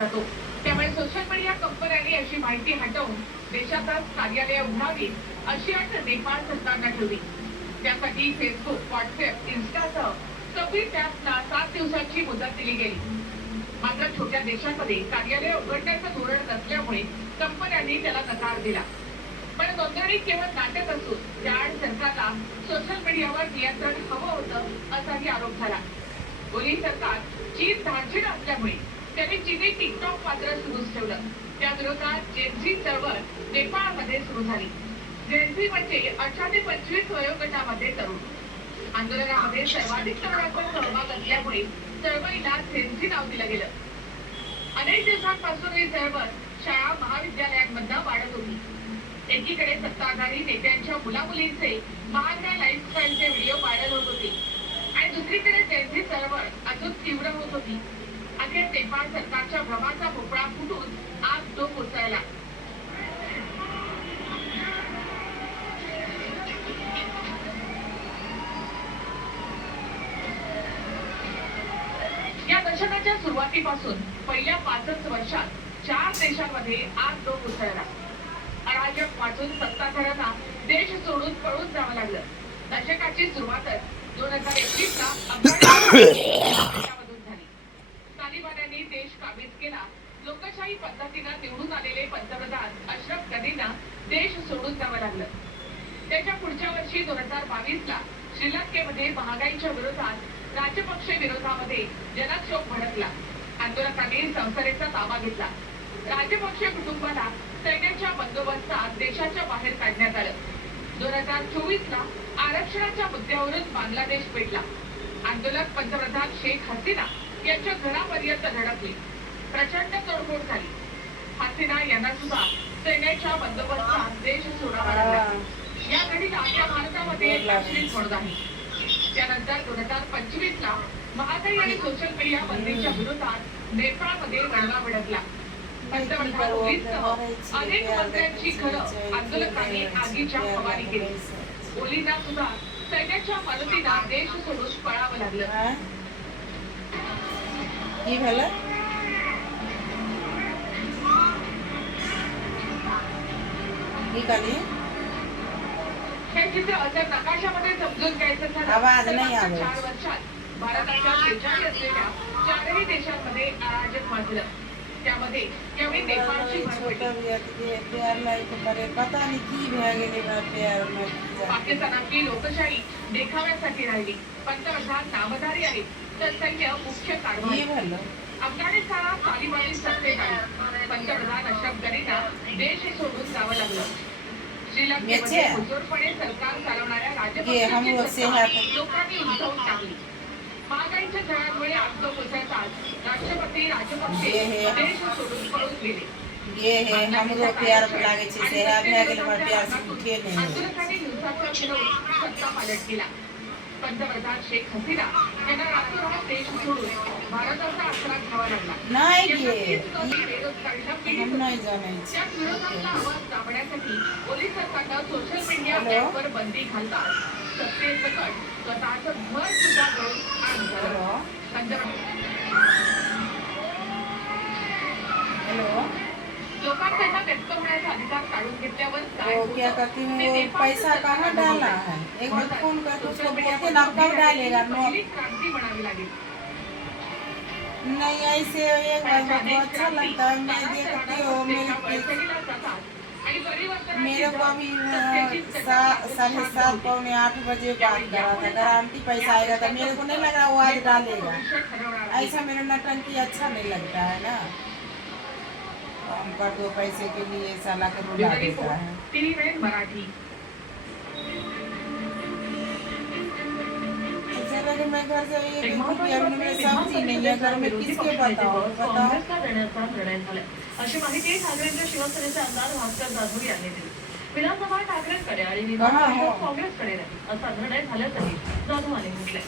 जातो। त्यामुळे social media कंपन्यांनी अशी माहिती हटवून देशातच कार्यालय उघडावीत अशी अट नेपाळ सरकारने ठेवली। त्यासाठी फेसबुक, व्हॉट्सअप, इन्स्टासह 26 ॲप्सना 7 दिवसांची मुदत दिली गेली। मात्र छोट्या देशांमध्ये कार्यालय उघडण्याचं धोरण नसल्यामुळे कंपन्यांनी त्याला नकार दिला। पण नोंदणी केवळ नाटक असून त्याआड सरकारला सोशल मीडियावर नियंत्रण हवं होतं असाही आरोप झाला। ओली सरकार चीन धाडसीन असल्यामुळे त्यांनी चीनी टिकटॉक मात्र सुरूच ठेवलं। त्या विरोधात जेनझी चळवळ नेपाळमध्ये सुरू झाली। जेनझी म्हणजे 18 ते 25 वयोगटामध्ये तरुण। आंदोलनामध्ये सर्वाधिक तरुणांचा सहभाग असल्यामुळे चळवळीला जेनझी नाव दिलं गेलं। अनेक दिवसांपासून ही चळवळ शाळा महाविद्यालयांमध्ये वाढत होती। एकीकडे सत्ताधारी नेत्यांच्या मुलामुलींचे महागड्या लाईफस्टाईलचे व्हिडिओ व्हायरल होत होते आणि दुसरीकडे जेनझी चळवळ अजून तीव्र होत होती। अखेर नेपाळ सरकारच्या भ्रमाचा भोपळा फुटून आग तो कोसळला। या दशकाच्या सुरुवातीपासून पहिल्या 5 वर्षात 4 देशांमध्ये आग तो कोसळला। अराजक वाचून सत्ताधाऱ्यांना देश सोडून पळून जावं लागलं। दशकाची सुरुवातच 2021 ला अफगाणिस्तानमधून झाली। तालिबान्यांनी देश काबीज केला। लोकशाही पद्धतीनं निवडून आलेले पंतप्रधान अशरफ गनींना देश सोडून जावं लागलं। त्याच्या पुढच्या वर्षी 2022 ला श्रीलंकेमध्ये महागाईच्या विरोधात राजपक्षे विरोधामध्ये जनक्षोभ भडकला। आंदोलकांनी संसदेचा ताबा घेतला। राजपक्षे कुटुंबाला सैन्याच्या बंदोबस्तात देशाच्या बाहेर काढण्यात आलं। 2024 ला आरक्षणाच्या मुद्द्यावरून बांगलादेश पेटला। आंदोलक पंतप्रधान शेख हसीना यांच्या घरापर्यंत धडकले। प्रचंड तोडफोड झाली। हसीना यांना सुद्धा सैन्याच्या बंदोबस्तात देश सोडावा लागला। या घडीला त्या भारतामध्ये लाक्षणिक होत आहे। त्यानंतर 2025 ला महागाई आणि सोशल मीडिया बंदीच्या विरोधात नेपाळमध्ये रणवा भडकला। पंतप्रधान ओलीसह अनेक मंत्र्यांची घरं आंदोलकांनी आगीच्या हवाली केली। ओलींना सुद्धा सैन्याच्या मदतीनं देश सोडून पळावं लागलं। কি ভালো কি কালি हे चित्र जर नकाशामध्ये समजून घ्यायचं झालं आवाज तर नाही मागच्या आवाज 4 वर्षात भारताच्या शेजारी असलेल्या 4ही देशांमध्ये अराजक माजलं। त्यामध्ये यावेळी नेपाळची भर पडली। प्यार लाइक करे पता नहीं की भे गेले बा प्यार में पाकिस्तानातली लोकशाही देखाव्यासाठी राहिली। पंतप्रधान नामधारी आहेत तर सैन्य मुख्य कारभारी। अफगाणिस्तानात तालिबानी सत्तेत आली। पंतप्रधान अशरफ गनींना देश सोडून जावं लागलं। श्रीलंकेमध्ये हुजूरपणे सरकार चालवणाऱ्या राजपक्षांची लोकांनी उलटवून टाकली। महागाईच्या झळांमुळे आग कोसळताच राष्ट्रपती राजपक्षे देश सोडून पळून गेले। ये है हमरो प्यार लागे छे से आ भे गेले हमर प्यार से उठे नहीं आंदोलकांनी हिंसाचार फिरवून सत्ता पालट केला। पंतप्रधान शेख हसीना यांना रातोरात देश सोडून भारताचा आसरा घ्यावा लागला। नहीं ये बेरोजगारीला पीडित हम नहीं जाने त्या विरोधातला आवाज दाबण्यासाठी ओली सरकारनं सोशल मीडिया ॲपवर बंदी घालतात सत्तेसकट स्वतःचं घर सुद्धा घेऊन आणलं। हेलो लोकांना व्यक्त होण्याचा अधिकार काढून घेतल्यावर काय क्या करती हूँ वो पैसा कहाँ डालना है एक बार फोन कर उसको बोलते ना कब डालेगा नो क्रांती बनावी लागेल। नहीं ऐसे एक बार बहुत अच्छा लगता है मैं देखती हूँ मेरे को अभी 7:30 पौने 8 बजे बात करा था गारंटी पैसा आएगा था मेरे को नहीं लग रहा वो आज डालेगा। ऐसा मेरा नौटंकी अच्छा नहीं लगता है ना। हम कर दो पैसे के लिए साला के रुला देता है। मराठी मैं घर से एक रुपया में सब्जी नहीं है घर में किसके बताओ अशी माहिती ठाकरेंच्या शिवसेनेचे आमदार भास्कर जाधव यांनी दिली। विधानसभा ठाकरेंकडे आणि विधानसभा काँग्रेसकडे नाही असा निर्णय झाल्याचंही जाधव यांनी म्हटलंय।